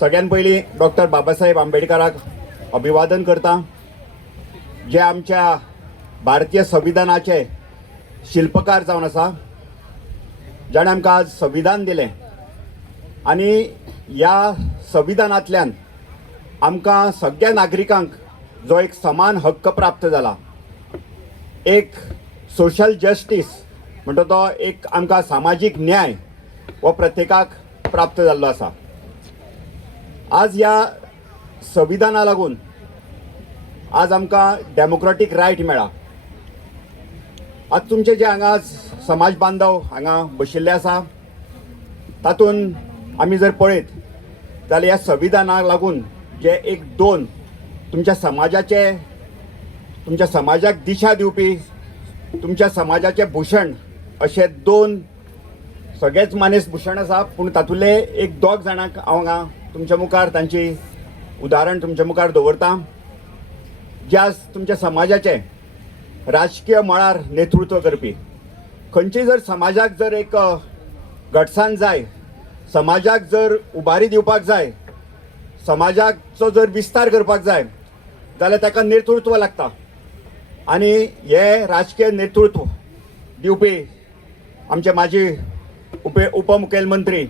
सगळ्यात पयलीं डॉक्टर बाबासाहेब आंबेडकराक अभिवादन करता, जे आमच्या भारतीय संविधानाचे शिल्पकार जावन आसा, जाणें आमकां आज संविधान दिलें आनी ह्या संविधानांतल्यान आमकां सगळ्या नागरिकांक जो एक समान हक्क प्राप्त जाला, एक सोशल जस्टीस म्हणटा तो एक आमकां सामाजीक न्याय हो प्रत्येकाक प्राप्त जाल्लो आसा। आज ह्या संविधाना लागून आज आमकां डेमोक्रेटीक रायट मेळ्ळा। आज तुमचे जे हांगा समाज बांधव हांगा बशिल्ले आसा, तातूंत आमी जर पळयत जाल्यार ह्या संविधानाक लागून जे एक दोन तुमच्या समाजाक दिशा दिवपी, तुमच्या समाजाचे भूषण अशे दोन सगळेच मानेस भूषण आसा, पूण तातूंतले एक दोग जाणांक हांव हांगा तुमच्या मुखार तांची उदाहरण तुमच्या मुखार दवरता, जे आज तुमच्या समाजाचे राजकीय मळार नेतृत्व करपी। खंयची जर समाजाक जर एक घटसाण जाय, समाजाक जर उबारी दिवपाक जाय, समाजाचो जर विस्तार करपाक जाय जाल्यार ताका नेतृत्व लागता। आनी हे राजकीय नेतृत्व दिवपी आमचे माजी उपमुखेलमंत्री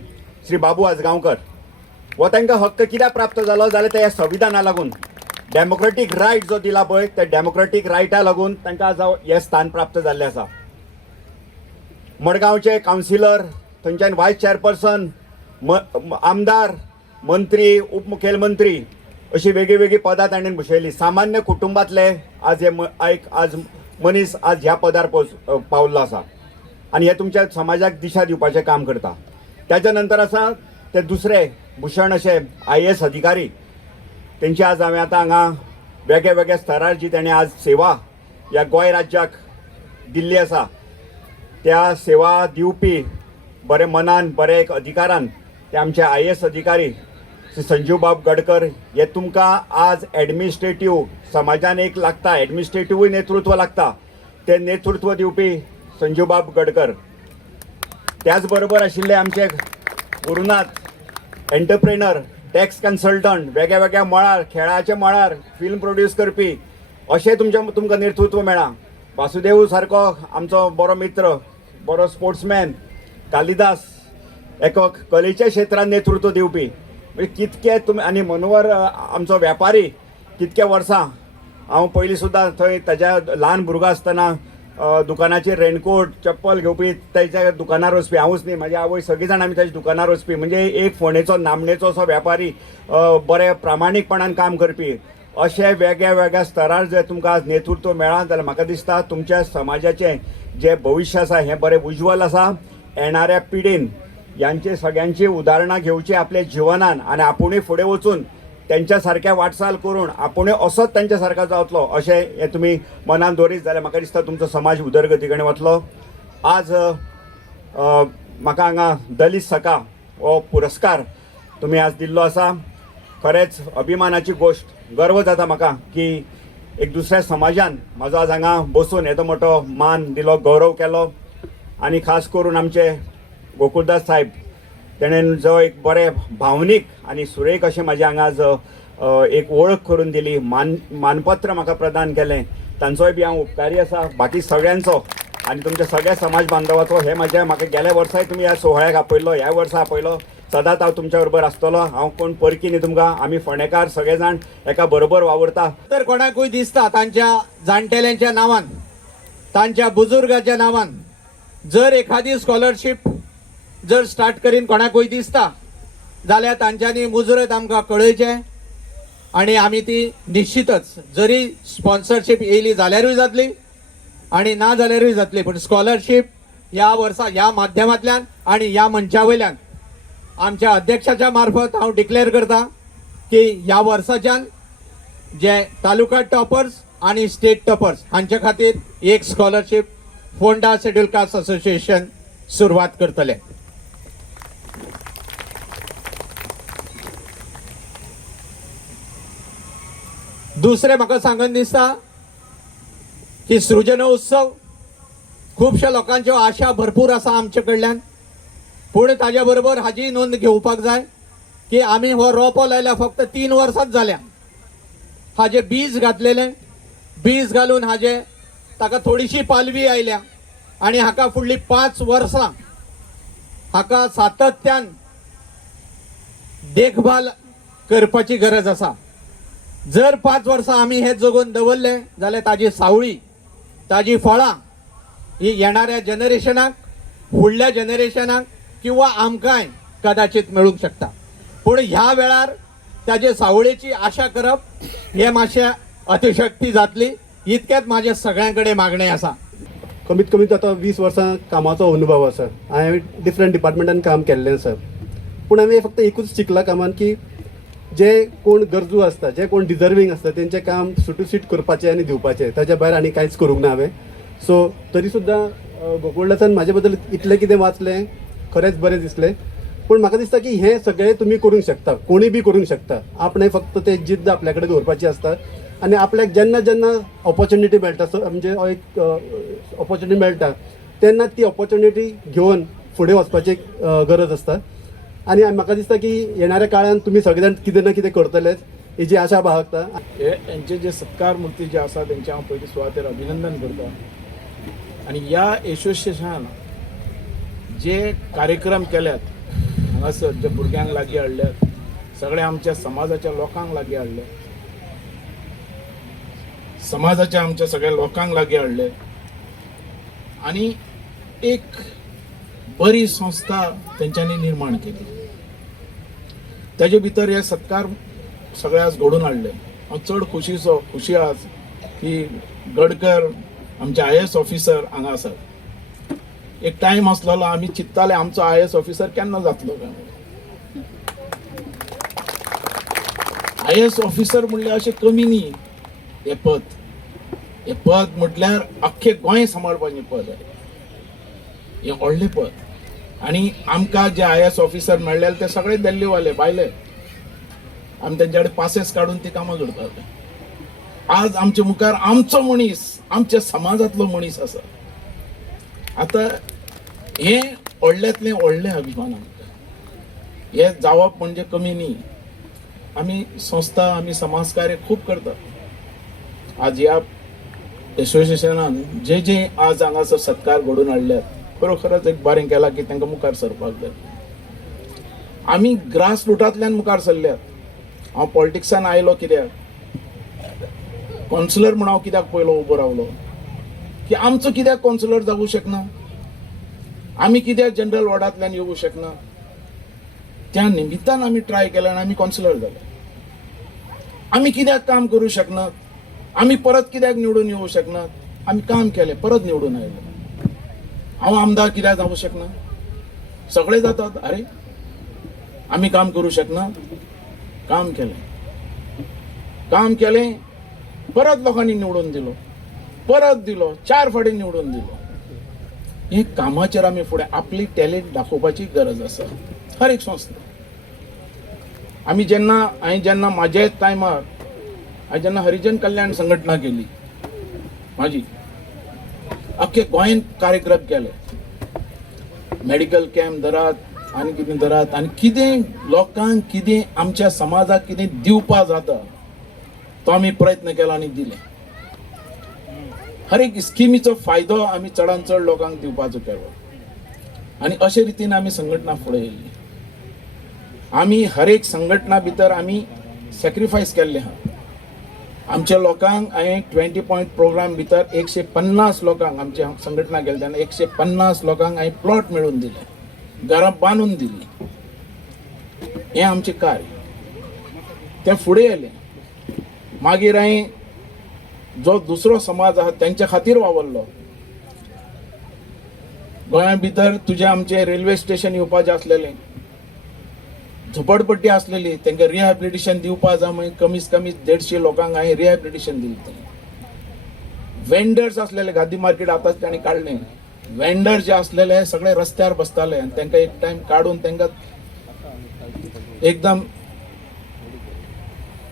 श्री बाबू आजगांवकर हो तांकां हक्क कित्याक प्राप्त जालो जाल्यार त्या संविधाना लागून डेमोक्रेटीक रायट जो दिला पळय, त्या डेमोक्रेटीक रायटा लागून तांकां आज हें स्थान प्राप्त जाल्लें आसा। मडगांवचे कावन्सिलर, थंयच्यान वायस चेअरपर्सन, आमदार, मंत्री, उपमुखेलमंत्री अशी वेगळी वेगळी पदां ताणें भुशयली। सामान्य कुटुंबांतले आज आज मनीस आज ह्या पदार पावल्लो आसा आनी हे तुमच्या समाजाक दिशा दिवपाचें काम करता। त्याच्या नंतर आसा ते दुसरे भूषण अशे IAS अधिकारी, तेंची आज हांवें आतां हांगा वेगळ्या वेगळ्या स्तरार जी तेणें आज सेवा ह्या गोंय राज्याक दिल्ली आसा, त्या सेवा दिवपी बरे मनान बरे एक अधिकारान ते आमचे IAS अधिकारी श्री संजीव बाब गडकर हे तुमकां आज एडमिनिस्ट्रेटीव समाजान एक लागता, एडमिनिस्ट्रेटिव्हूय नेतृत्व लागता, ते नेतृत्व दिवपी संजीव बाब गडकर। त्याच बरोबर आशिल्ले आमचे गुरुनाथ एंटरप्रेनर, टॅक्स कन्सल्टंट, वेगळ्या वेगळ्या मळार, खेळाच्या मळार फिल्म प्रोड्यूस करपी अशें तुमकां नेतृत्व मेळ्ळा। वासुदेव सारको आमचो बरो मित्र, बरो स्पोर्ट्समॅन कालिदास एक कलेच्या क्षेत्रांत नेतृत्व दिवपी, म्हणजे कितके तुमी आनी मनोहर आमचो वेपारी कितके वर्सां हांव पयलीं सुद्दां थंय ताज्या ल्हान भुरगो आसतना दुकानाचेर रेनकोट चप्पल घेवपी ताच्या दुकानार वचपी, हांवूच न्ही म्हाजी आवय सगळीं जाण आमी ताच्या दुकानार वचपी, म्हणजे एक फोंडेचो नामनेचो असो वेपारी, बरे प्रामाणीकपणान काम करपी। अशे वेगळ्या वेगळ्या स्तरार जर तुमकां आज नेतृत्व मेळ्ळा जाल्यार म्हाका दिसता तुमच्या समाजाचें जे भविश्य आसा हें बरें उज्वल आसा। येणाऱ्या पिढीन यांचे सगळ्यांची उदाहरणां घेवची आपल्या जिवनान आनी आपुणूय फुडें वचून त्यांच्या सारक्या वाटचाल करून आपुणूय असोच त्यांच्या सारका जावतलो अशें हें तुमी मनान दवरीत जाल्यार म्हाका दिसता तुमचो समाज उदरगती कडेन वतलो। आज म्हाका हांगा दलित सखा हो पुरस्कार तुमी आज दिल्लो आसा, खरेंच अभिमानाची गोश्ट, गर्व जाता म्हाका की एक दुसऱ्या समाजान म्हाजो आज हांगा बसून येदो मोठो मान दिलो, गौरव केलो। आनी खास करून आमचे गोकुळदास साहेब तेणेन जो एक बरे भावनीक आनी सुरेख अशें म्हाजे हांगा आज एक वळख करून दिली, मानपत्र म्हाका प्रदान केलें, तांचोय बी हांव उपकारी आसा। बाकी सगळ्यांचो आनी तुमच्या सगळ्या समाज बांधवाचो हे म्हाका गेल्या वर्साय तुमी ह्या सोहळ्याक आपयलो, ह्या वर्सा आपयलो, सदांच हांव तुमच्या बरोबर आसतलो। हांव कोण परकी न्ही तुमकां, आमी फोंडेकार सगळे जाण एका बरोबर वावरता। तर कोणाकूय दिसता तांच्या जाणटेल्यांच्या नांवान तांच्या बुजुर्गाच्या नावान जर एखादी स्कॉलरशिप जर स्टार्ट करीन कोणाकूय दिसता जाल्यार तांच्यांनी मुजरत आमकां कळयचें आणि आमी ती निश्चितच जरी स्पॉन्सरशीप येयली जाल्यारूय जातली आणि ना जाल्यारूय जातली, पण स्कॉलरशिप ह्या वर्सा ह्या माध्यमांतल्यान आणि ह्या मंचा वयल्यान आमच्या अध्यक्षाच्या मार्फत हांव डिक्लेअर करता की ह्या वर्साच्यान जे तालुका टॉपर्स आणि स्टेट टॉपर्स हांचे खातीर एक scholarship Ponda scheduled caste association सुरवात करतले. दुसरे म्हाका सांगन दिसता की सृजनोत्सव खूपशा लोकांच्यो आशा भरपूर आसा आमचे कडल्यान, पूण ताज्या बरोबर हाजी नोंद घेवपाक जाय की आमी हो रोपो लायला फक्त 3 वर्सांच जाल्या. हाजे बीज घातलेले, बीज घालून हाजे ताका थोडीशी पालवी आयल्या आणि हाका फुडली 5 वर्सां हाका सातत्यान देखभाल करपाची गरज आसा. जर 5 वर्सां आमी हे जगोवन दवरले जाल्यार ताजी सावळी, ताजी फळां ही येणाऱ्या जनरेशनाक, फुडल्या जनरेशनाक किंवा आमकांय कदाचित मेळूंक शकता. पूण ह्या वेळार ताजे सावळेची आशा करप हे मातशें अतिशक्ती जातली. इतकेंच म्हाजे सगळ्यां कडेन मागणें आसा. कमीत कमी आता 20 वर्सां कामाचो अनुभव आसा. हांवें डिफरंट डिपार्टमेंटान काम केल्लें आसा, पूण हांवें फक्त एकूच शिकला कामान की जे कोण गरजू आसता, जे कोण डिजर्विंग आसता तेंचें काम सुटुसीट करपाचें आनी दिवपाचें, ताच्या भायर आनी कांयच करूंक ना हांवें. सो तरी सुद्दां गोकुळदासान म्हाजे बद्दल इतलें कितें वाचलें, खरेंच बरें दिसलें. पूण म्हाका दिसता की हें सगळें तुमी करूंक शकता, कोणी बी करूंक शकता. आपणें फक्त ते जिद्द आपल्या कडेन दवरपाची आसता आनी आपल्याक जेन्ना जेन्ना ऑपॉर्च्युनिटी मेळटा, म्हणजे एक ऑपॉर्च्युनिटी मेळटा तेन्ना ती ऑपॉर्च्युनिटी घेवन फुडें वचपाची गरज आसता. आनी म्हाका दिसता की येणाऱ्या काळान तुमी सगळे जाण कितें ना कितें करतलेच हेजी आशा बाळगता. यांचे जे सत्कार मूर्ती जे आसा तेंचे हांव पयलीं सुवातेर अभिनंदन करता. आनी ह्या एसोसिएशनान जे कार्यक्रम केल्यात हांगासर, जे भुरग्यांक लागीं हाडल्यात, सगळ्या आमच्या समाजाच्या लोकांक लागीं हाडले, समाजाच्या आमच्या सगळ्या लोकांक लागीं हाडले आनी एक बरी संस्था तेंच्यांनी निर्माण केली. तेजे भितर हे सत्कार सगळ्याच घडून हाडले. हांव चड खुशी आज की गडकर आमचे IAS ऑफिसर हांगा आसात. एक टायम आसलेलो आमी चिंत्ताले आमचो IAS ऑफिसर केन्ना जातलो काय. IAS ऑफिसर म्हणल्यार अशें कमी न्ही हे पद. हे पद म्हटल्यार अख्खे गोंय सांबाळपाचें पद आहे. हे व्हडलें पद. आनी आमकां जे IAS ऑफिसर मेळ्ळेले ते सगळे दिल्लीवाले बायले. आमी तेंचे कडेन पासेस काडून ती कामां करताले. आज आमचे मुखार आमचो मनीस, आमच्या समाजांतलो मनीस आसा. आतां हे व्हडल्यांतलें व्हडलें अभिमान आमकां. हे जावप म्हणजे कमी न्ही. आमी संस्था, आमी समाजकार्य खूब करतात. आज ह्या एसोसिएशनान जे जे आज हांगासर सत्कार घडोवन हाडल्यात, खरोखरच एक बरें केलां की तांकां मुखार सरपाक जाय. आमी ग्रास रुटांतल्यान मुखार सरल्यात. हांव पॉलिटिक्सान आयलो कित्याक, कॉन्सलर म्हूण हांव कित्याक पयलो उबो रावलो की आमचो कित्याक कॉन्सलर जावूं शकना, आमी कित्याक जनरल वॉर्डांतल्यान येवूं शकना. त्या निमित्तान आमी ट्राय केलें आनी आमी कॉन्सलर जाले. आमी कित्याक काम करूं शकनात, आमी परत कित्याक निवडून येवूं शकनात. आमी काम केलें, परत निवडून आयले. हांव आमदार कित्याक जावूं शकना. सगळे जातात. अरे आमी काम करूं शकना. काम केलें, परत लोकांनी निवडून दिलो, परत दिलो, 4 फावटी निवडून दिलो. हे कामाचेर आमी फुडें आपली टॅलेंट दाखोवपाची गरज आसा हर एक संस्था. हांवें जेन्ना म्हाज्या टायमार हांवें जेन्ना हरिजन कल्याण संघटना केली म्हाजी, अख्खे गोंयांत कार्यक्रम केले. मेडिकल कॅम्प धरात आनी कितें धरात, आनी कितें लोकांक कितें आमच्या समाजाक कितें दिवपा जाता तो आमी प्रयत्न केलो आनी दिले. हर एक स्किमीचो फायदो आमी चडांत चड लोकांक दिवपाचो केलो. आनी अशे रितीन आमी संघटना फुडें येयल्ली. आमी हर एक संघटना भितर आमी सॅक्रिफायस केल्ले आहा. आमच्या लोकांक हांवें 20 पॉयंट प्रोग्राम भितर 150 लोकांक आमच्या संघटना केली तेन्ना 150 लोकांक हांवें प्लॉट मेळून दिले, घरां बांदून दिली. हें आमचें कार्य तें फुडें येलें. मागीर हांवें जो दुसरो समाज आहा तेंच्या खातीर वावरलो. गोंया भितर तुजें आमचें रेल्वे स्टेशन येवपाचें आसलेलें, झोपडपट्टी आसलेली, तांकां रिहॅबिलिटेशन दिवपा जाय म्हणून कमीत कमी 150 लोकांक हांवें रिहॅबिलिटेशन दिलें. वेंडर्स आसलेले गादी मार्केट आतांच तांणी काडलें. वेंडर जे आसलेले सगळे रस्त्यार बसताले आनी तांकां एक टायम काडून तांकां एकदम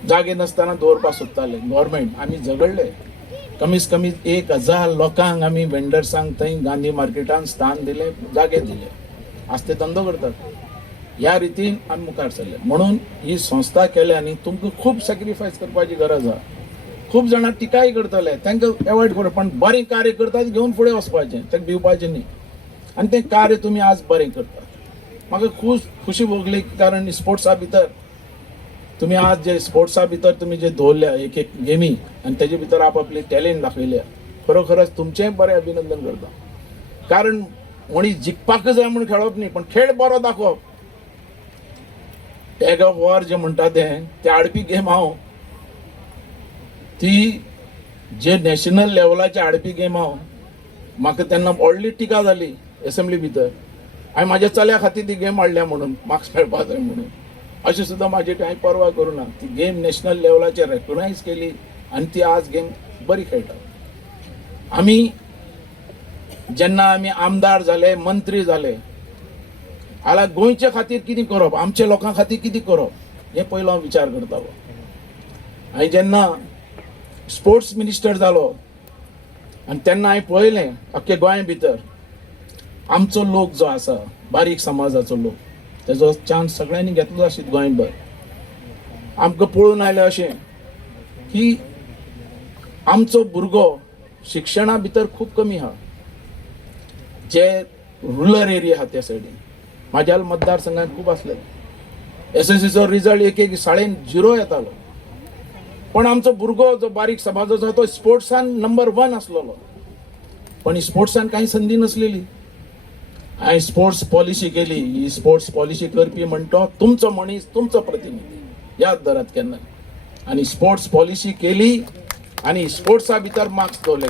जागे नासतना दवरपाक सोदताले. गव्हर्मेंट आमी झगडले. कमीत कमी 1000 लोकांक आमी वेंडर्सांक थंय गांधी मार्केटान स्थान दिले, जागे दिले. आज ते धंदो करतात. ह्या रितीन आमी मुखार सरले. म्हणून ही संस्था केल्यानी तुमकां खूब सॅक्रिफायस करपाची गरज आहा. खूब जाणां टिकाय करतले, तांकां एवॉयड करप, पण बरें कार्य करतात घेवन फुडें वचपाचें, ताका भिवपाचें न्ही. आनी तें कार्य तुमी आज बरें करतात. म्हाका खूब खुशी भोगली, कारण स्पोर्ट्सा भितर तुमी आज जे स्पोर्ट्सा भितर तुमी जे दवरल्या एक एक गेमी आनी तेजे भितर आपआपली टॅलेंट दाखयल्या, खरोखरच तुमचें बरें अभिनंदन करता. कारण कोणी जिखपाक जाय म्हणून खेळप न्ही, पण खेळ बरो दाखोवप. टॅग ऑफ वॉर जे म्हणटा ते हाडपी गेम हांव, ती जे नॅशनल लेवलाचे हाडपी गेम हांव, म्हाका तेन्ना व्हडली टिका जाली एसेंब्ली भितर. हांवें म्हाज्या चल्या खातीर ती गेम हाडल्या म्हणून, मार्क्स खेळपाक जाय म्हणून. अशें सुद्दां म्हाजी हांवें परवा करूं ना. ती गेम नॅशनल लेवलाचेर रेकॉग्नायज केली आनी ती आज गेम बरी खेळटा. आमी जेन्ना आमी आमदार जाले, मंत्री जाले, हाल्या गोंयच्या खातीर कितें करप, आमच्या लोकां खातीर कितें करप, हें पयलो हांव विचार करतालो. हांवें जेन्ना स्पोर्ट्स मिनिस्टर जालो आनी तेन्ना हांवें पळयलें अख्खे गोंया भितर आमचो लोक जो आसा, बारीक समाजाचो लोक, तेजो चान्स सगळ्यांनी घेतलो आशिल्लो गोंयभर. आमकां पळोवन आयलें अशें की आमचो भुरगो शिक्षणा भितर खूब कमी आहा. जे रुरल एरिया आहा त्या सायडीन, म्हाज्या मतदारसंघात खूब आसले. SSCचो रिजल्ट एक शाळेन 0 येतालो, पण आमचो भुरगो जो बारीक समाजाचो तो स्पोर्ट्सान नंबर 1 आसलेलो, पण स्पोर्ट्सान कांय संदी नसलेली. हांवें स्पोर्ट्स पॉलिसी केली. ही स्पोर्ट्स पॉलिसी करपी म्हणटा तुमचो मनीस, तुमचो प्रतिनिधी, याद धरात केन्ना. आनी स्पोर्ट्स पॉलिसी केली आनी स्पोर्ट्सा भितर मार्क्स दवरले.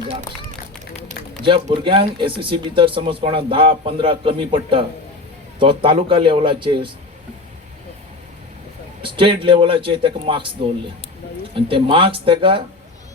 ज्या भुरग्यांक SSC भितर समज कोणाक 10-15 कमी पडटा, तो तालुका लेवलाचेर, स्टेट लेवलाचेर ताका मार्क्स दवरले आनी ते मार्क्स ताका